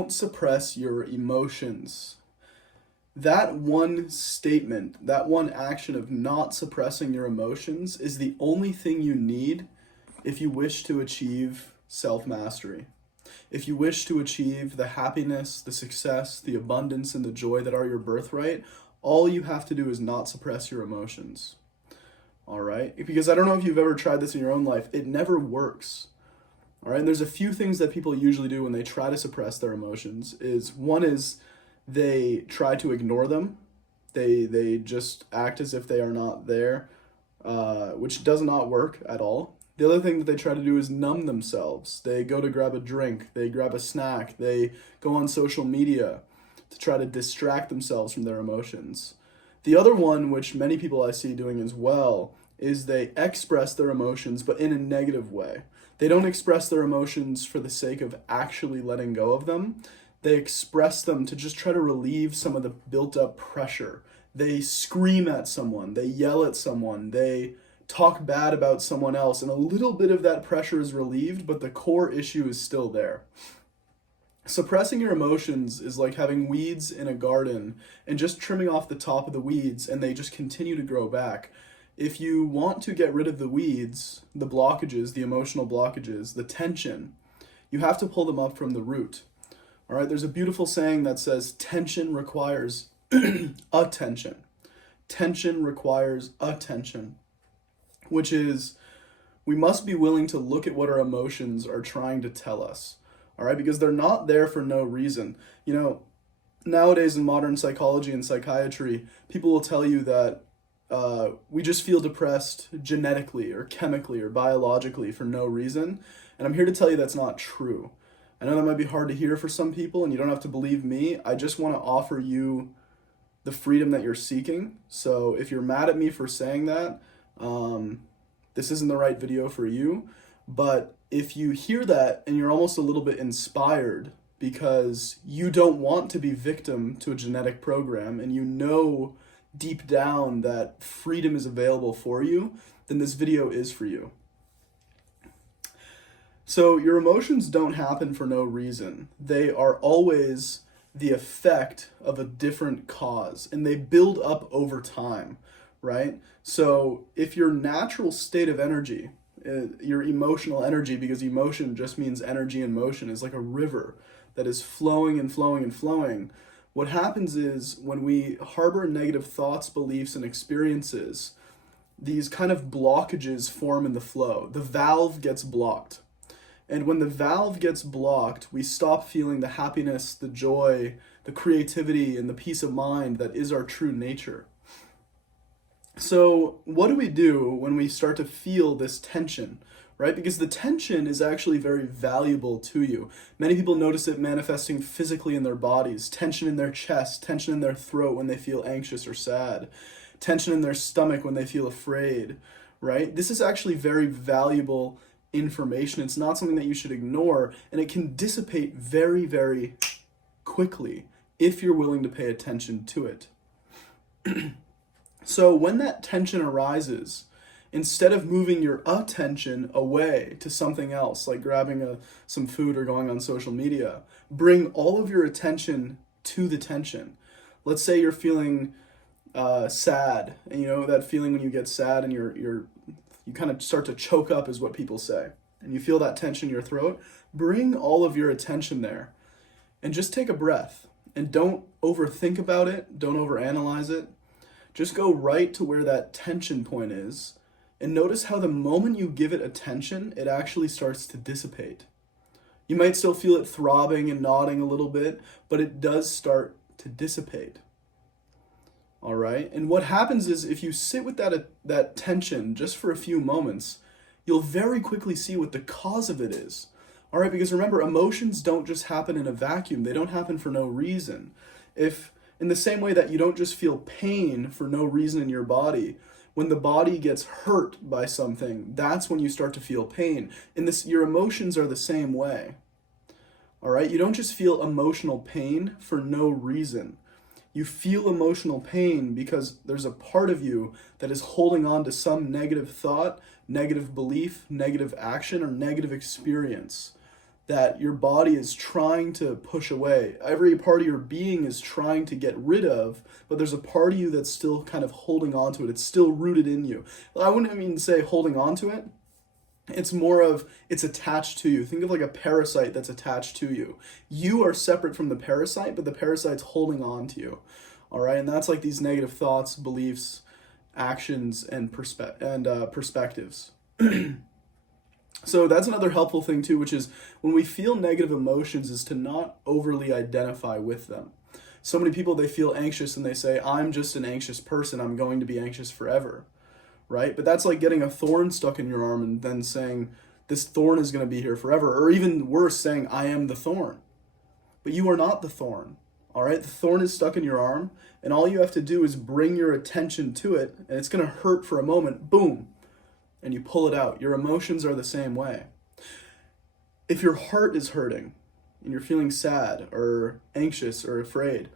Don't suppress your emotions. That one statement, that one action of not suppressing your emotions is the only thing you need if you wish to achieve self mastery. If you wish to achieve the happiness, the success, the abundance, and the joy that are your birthright, all you have to do is not suppress your emotions. All right? Because I don't know if you've ever tried this in your own life, it never works. All right? And there's a few things that people usually do when they try to suppress their emotions. One is they try to ignore them. They just act as if they are not there, which does not work at all. The other thing that they try to do is numb themselves. They go to grab a drink, they grab a snack, they go on social media to try to distract themselves from their emotions. The other one, which many people I see doing as well, is they express their emotions but in a negative way. They don't express their emotions for the sake of actually letting go of them. They express them to just try to relieve some of the built up pressure. They scream at someone, they yell at someone, they talk bad about someone else, and a little bit of that pressure is relieved, but the core issue is still there. Suppressing your emotions is like having weeds in a garden and just trimming off the top of the weeds and they just continue to grow back. If you want to get rid of the weeds, the blockages, the emotional blockages, the tension, you have to pull them up from the root. All right, there's a beautiful saying that says tension requires attention. Tension requires attention, which is we must be willing to look at what our emotions are trying to tell us. All right, because they're not there for no reason. You know, nowadays in modern psychology and psychiatry, people will tell you that we just feel depressed genetically or chemically or biologically for no reason. And I'm here to tell you that's not true. I know that might be hard to hear for some people, and you don't have to believe me. I just want to offer you the freedom that you're seeking. So if you're mad at me for saying that, this isn't the right video for you. But if you hear that and you're almost a little bit inspired because you don't want to be victim to a genetic program and you know deep down that freedom is available for you, then this video is for you. So your emotions don't happen for no reason. They are always the effect of a different cause, and they build up over time, right? So if your natural state of energy, your emotional energy, because emotion just means energy in motion, is like a river that is flowing and flowing and flowing, what happens is when we harbor negative thoughts, beliefs, and experiences, these kind of blockages form in the flow. The valve gets blocked. And when the valve gets blocked, we stop feeling the happiness, the joy, the creativity, and the peace of mind that is our true nature. So what do we do when we start to feel this tension, right? Because the tension is actually very valuable to you. Many people notice it manifesting physically in their bodies, tension in their chest, tension in their throat when they feel anxious or sad, tension in their stomach when they feel afraid, right? This is actually very valuable information. It's not something that you should ignore, and it can dissipate very, very quickly if you're willing to pay attention to it. So when that tension arises, instead of moving your attention away to something else, like grabbing some food or going on social media, bring all of your attention to the tension. Let's say you're feeling sad, and you know that feeling when you get sad and you kind of start to choke up, is what people say, and you feel that tension in your throat. Bring all of your attention there and just take a breath, and don't overthink about it, don't overanalyze it. Just go right to where that tension point is and notice how the moment you give it attention, it actually starts to dissipate. You might still feel it throbbing and nodding a little bit, but it does start to dissipate. All right? And what happens is if you sit with that tension just for a few moments, you'll very quickly see what the cause of it is. All right? Because remember, emotions don't just happen in a vacuum. They don't happen for no reason. If in the same way that you don't just feel pain for no reason in your body, when the body gets hurt by something, that's when you start to feel pain. Your emotions are the same way. All right? You don't just feel emotional pain for no reason. You feel emotional pain because there's a part of you that is holding on to some negative thought, negative belief, negative action, or negative experience that your body is trying to push away. Every part of your being is trying to get rid of, but there's a part of you that's still kind of holding on to it. It's still rooted in you. I wouldn't even say holding on to it. It's more of it's attached to you. Think of like a parasite that's attached to you. You are separate from the parasite, but the parasite's holding on to you. All right, and that's like these negative thoughts, beliefs, actions, and perspectives. So that's another helpful thing too, which is when we feel negative emotions is to not overly identify with them. So many people, they feel anxious and they say, I'm just an anxious person. I'm going to be anxious forever, right? But that's like getting a thorn stuck in your arm and then saying, this thorn is going to be here forever. Or even worse, saying, I am the thorn. But you are not the thorn, all right? The thorn is stuck in your arm, and all you have to do is bring your attention to it, and it's going to hurt for a moment, boom, and you pull it out. Your emotions are the same way. If your heart is hurting and you're feeling sad or anxious or afraid,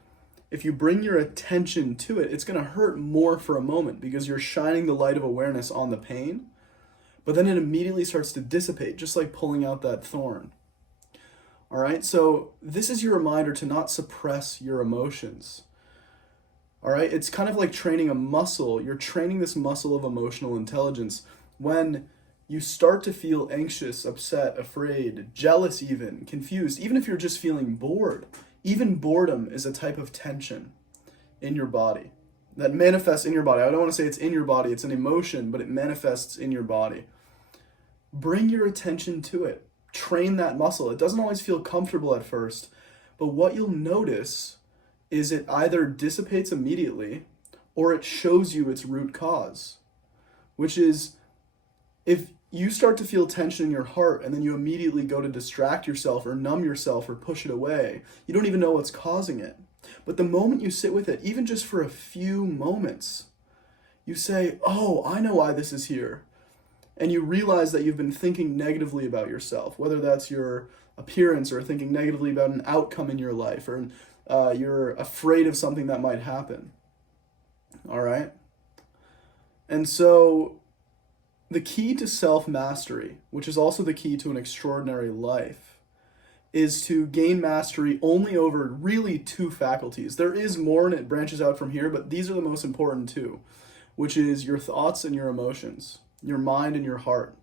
if you bring your attention to it, it's going to hurt more for a moment because you're shining the light of awareness on the pain, but then it immediately starts to dissipate, just like pulling out that thorn. All right, so this is your reminder to not suppress your emotions. All right, it's kind of like training a muscle. You're training this muscle of emotional intelligence. When you start to feel anxious, upset, afraid, jealous even, confused, even if you're just feeling bored, even boredom is a type of tension in your body that manifests in your body. I don't want to say it's in your body, it's an emotion, but it manifests in your body. Bring your attention to it. Train that muscle. It doesn't always feel comfortable at first, but what you'll notice is it either dissipates immediately or it shows you its root cause, which is if you start to feel tension in your heart and then you immediately go to distract yourself or numb yourself or push it away, you don't even know what's causing it. But the moment you sit with it, even just for a few moments, you say, oh, I know why this is here. And you realize that you've been thinking negatively about yourself, whether that's your appearance or thinking negatively about an outcome in your life, or you're afraid of something that might happen. All right? And so the key to self-mastery, which is also the key to an extraordinary life, is to gain mastery only over really two faculties. There is more and it branches out from here, but these are the most important two, which is your thoughts and your emotions, your mind and your heart,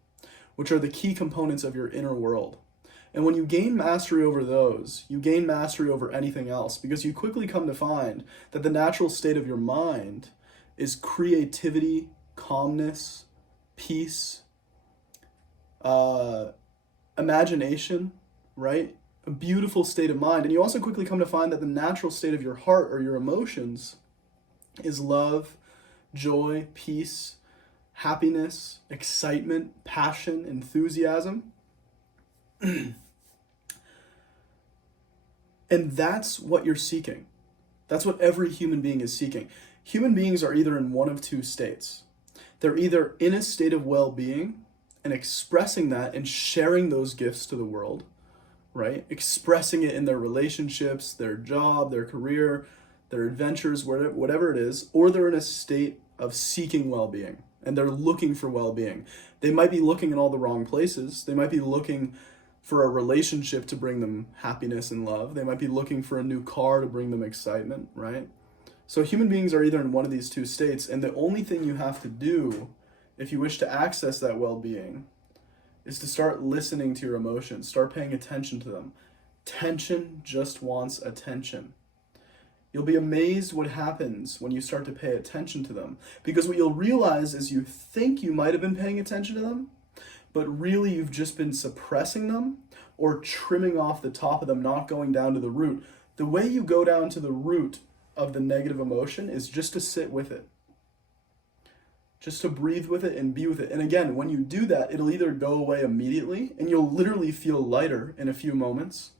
which are the key components of your inner world. And when you gain mastery over those, you gain mastery over anything else, because you quickly come to find that the natural state of your mind is creativity, calmness, peace, imagination, right? A beautiful state of mind. And you also quickly come to find that the natural state of your heart or your emotions is love, joy, peace, happiness, excitement, passion, enthusiasm. And that's what you're seeking. That's what every human being is seeking. Human beings are either in one of two states. They're either in a state of well-being and expressing that and sharing those gifts to the world, right? Expressing it in their relationships, their job, their career, their adventures, whatever it is, or they're in a state of seeking well-being and they're looking for well-being. They might be looking in all the wrong places. They might be looking for a relationship to bring them happiness and love. They might be looking for a new car to bring them excitement, right? So human beings are either in one of these two states, and the only thing you have to do if you wish to access that well-being is to start listening to your emotions, start paying attention to them. Tension just wants attention. You'll be amazed what happens when you start to pay attention to them, because what you'll realize is you think you might have been paying attention to them, but really you've just been suppressing them or trimming off the top of them, not going down to the root. The way you go down to the root of the negative emotion is just to sit with it. Just to breathe with it and be with it. And again, when you do that, it'll either go away immediately and you'll literally feel lighter in a few moments,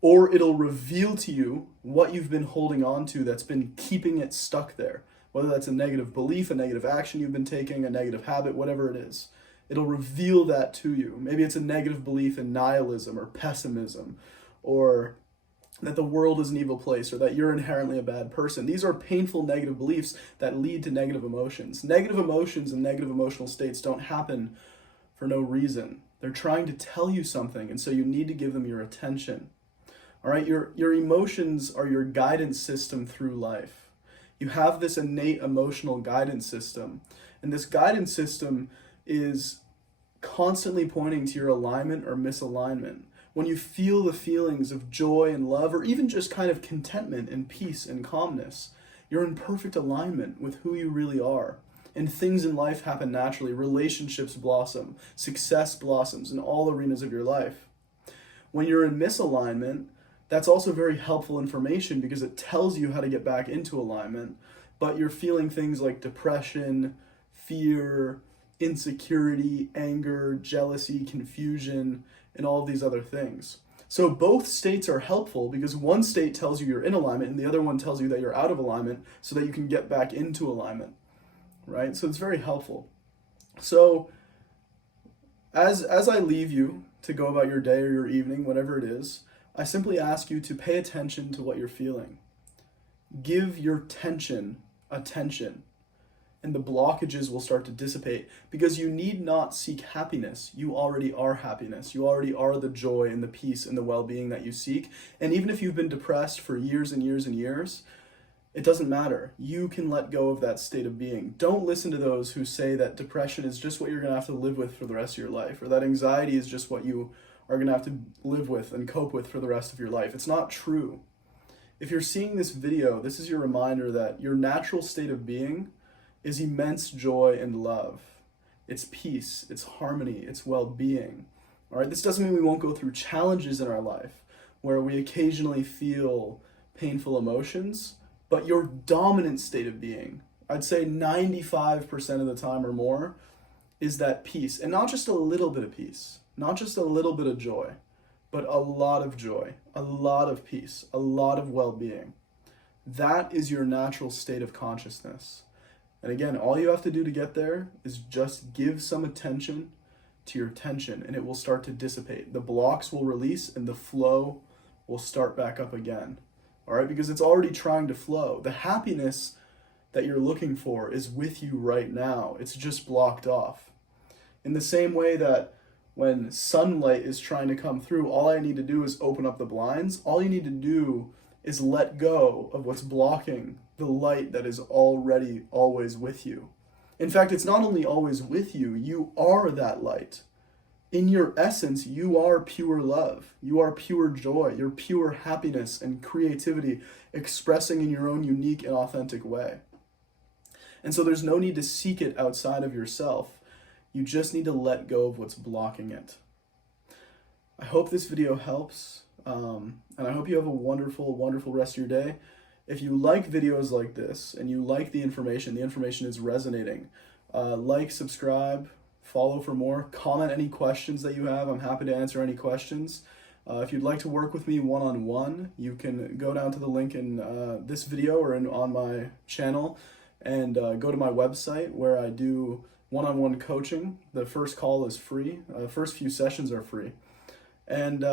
or it'll reveal to you what you've been holding on to that's been keeping it stuck there. Whether that's a negative belief, a negative action you've been taking, a negative habit, whatever it is. It'll reveal that to you. Maybe it's a negative belief in nihilism or pessimism, or that the world is an evil place, or that you're inherently a bad person. These are painful negative beliefs that lead to negative emotions. Negative emotions and negative emotional states don't happen for no reason. They're trying to tell you something, and so you need to give them your attention. All right, your emotions are your guidance system through life. You have this innate emotional guidance system, and this guidance system is constantly pointing to your alignment or misalignment. When you feel the feelings of joy and love, or even just kind of contentment and peace and calmness, you're in perfect alignment with who you really are. And things in life happen naturally. Relationships blossom, success blossoms in all arenas of your life. When you're in misalignment, that's also very helpful information because it tells you how to get back into alignment, but you're feeling things like depression, fear, insecurity, anger, jealousy, confusion, and all of these other things. So both states are helpful because one state tells you you're in alignment and the other one tells you that you're out of alignment so that you can get back into alignment, right? So it's very helpful. So as I leave you to go about your day or your evening, whatever it is, I simply ask you to pay attention to what you're feeling. Give your tension attention, and the blockages will start to dissipate because you need not seek happiness. You already are happiness. You already are the joy and the peace and the well-being that you seek. And even if you've been depressed for years and years and years, it doesn't matter. You can let go of that state of being. Don't listen to those who say that depression is just what you're going to have to live with for the rest of your life, or that anxiety is just what you are going to have to live with and cope with for the rest of your life. It's not true. If you're seeing this video, this is your reminder that your natural state of being is immense joy and love. It's peace, it's harmony, it's well-being. All right, this doesn't mean we won't go through challenges in our life where we occasionally feel painful emotions, but your dominant state of being, I'd say 95% of the time or more, is that peace. And not just a little bit of peace, not just a little bit of joy, but a lot of joy, a lot of peace, a lot of well-being. That is your natural state of consciousness. And again, all you have to do to get there is just give some attention to your tension and it will start to dissipate. The blocks will release and the flow will start back up again. All right, because it's already trying to flow. The happiness that you're looking for is with you right now. It's just blocked off. In the same way that when sunlight is trying to come through, all I need to do is open up the blinds. All you need to do is let go of what's blocking the light that is already always with you. In fact, it's not only always with you, you are that light. In your essence, you are pure love. You are pure joy. You're pure happiness and creativity expressing in your own unique and authentic way. And so there's no need to seek it outside of yourself. You just need to let go of what's blocking it. I hope this video helps, and I hope you have a wonderful, wonderful rest of your day. If you like videos like this and you like the information is resonating, like, subscribe, follow for more, comment any questions that you have. I'm happy to answer any questions. If you'd like to work with me one-on-one, you can go down to the link in this video or on my channel and go to my website where I do one-on-one coaching. The first call is free. The first few sessions are free. And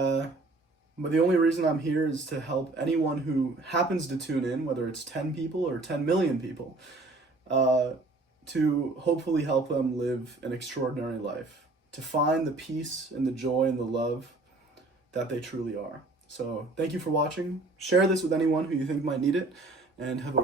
but the only reason I'm here is to help anyone who happens to tune in, whether it's 10 people or 10 million people, to hopefully help them live an extraordinary life, to find the peace and the joy and the love that they truly are. So thank you for watching. Share this with anyone who you think might need it, and have a